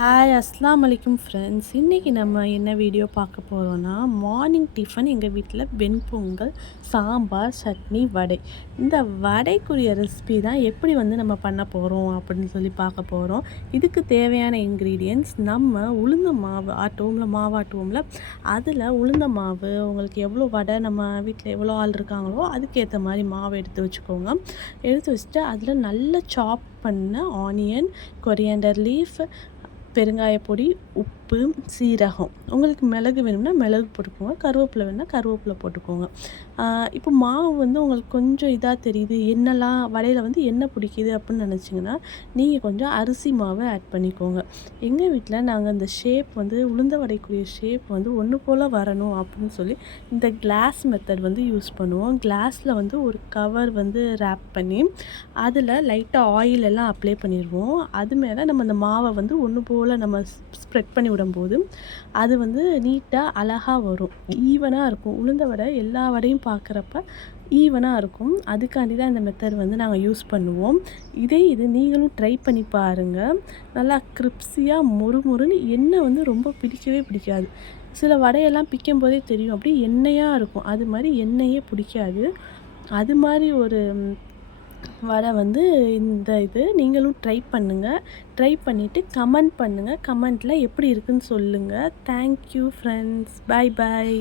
Hi அஸ்ஸலாமு அலைக்கும் friends. இன்றைக்கி நம்ம என்ன வீடியோ பார்க்க போகிறோன்னா, மார்னிங் டிஃபன் எங்கள் வீட்டில் வெண்பொங்கல், சாம்பார், சட்னி, வடை. இந்த வடைக்குரிய ரெசிபி தான் எப்படி நம்ம பண்ண போகிறோம் அப்படின்னு சொல்லி பார்க்க போகிறோம். இதுக்கு தேவையான இன்க்ரீடியன்ட்ஸ் நம்ம உளுந்த மாவு மாவாட்டுவோம்ல, அதில் உளுந்த மாவு உங்களுக்கு எவ்வளோ வடை நம்ம வீட்டில் எவ்வளோ ஆள் இருக்காங்களோ அதுக்கேற்ற மாதிரி மாவு எடுத்து வச்சுக்கோங்க. எடுத்து வச்சுட்டு அதில் நல்லா சாப் பண்ண ஆனியன், கொரியாண்டர் லீஃப், பெருங்காய பொடி, உப்பு, சீரகம், உங்களுக்கு மிளகு வேணும்னா மிளகு போட்டுக்கோங்க, கருவேப்பிலை வேணும்னா கருவேப்பிலை போட்டுக்கோங்க. இப்போ மாவு உங்களுக்கு கொஞ்சம் இதாக தெரியுது, எண்ணெய்லாம் வடையில் எண்ணெய் பிடிக்குது அப்படின்னு நினச்சிங்கன்னா நீங்கள் கொஞ்சம் அரிசி மாவை ஆட் பண்ணிக்கோங்க. எங்கள் வீட்டில் நாங்கள் இந்த ஷேப் உளுந்த வடைக்குரிய ஷேப் ஒன்று போல் வரணும் அப்படின்னு சொல்லி இந்த கிளாஸ் மெத்தட் யூஸ் பண்ணுவோம். கிளாஸில் ஒரு கவர் ரேப் பண்ணி அதில் லைட்டாக ஆயில் எல்லாம் அப்ளை பண்ணிடுவோம். அது மேலே நம்ம அந்த மாவை ஒன்று போல் நம்ம ஸ்ப்ரெட் பண்ணி விடும்போது அது நீட்டாக அழகாக வரும், ஈவனாக இருக்கும். உளுந்த வடை எல்லா வடையும் பார்க்குறப்ப ஈவனாக இருக்கும். அதுக்காண்டி தான் இந்த மெத்தட் நாங்கள் யூஸ் பண்ணுவோம். இது நீங்களும் ட்ரை பண்ணி பாருங்கள். நல்லா கிரிப்ஸியாக மொறுமொறுன்னு எண்ணெய் ரொம்ப பிடிக்கவே பிடிக்காது. சில வடையெல்லாம் பிக்கும் போதே தெரியும், அப்படியே எண்ணெயாக இருக்கும். அது மாதிரி எண்ணெயே பிடிக்காது. அது மாதிரி ஒரு வடை இந்த நீங்களும் ட்ரை பண்ணுங்கள். ட்ரை பண்ணிவிட்டு கமெண்ட் பண்ணுங்கள். கமெண்ட்டில் எப்படி இருக்குன்னு சொல்லுங்கள். Thank you friends. பாய் பாய்.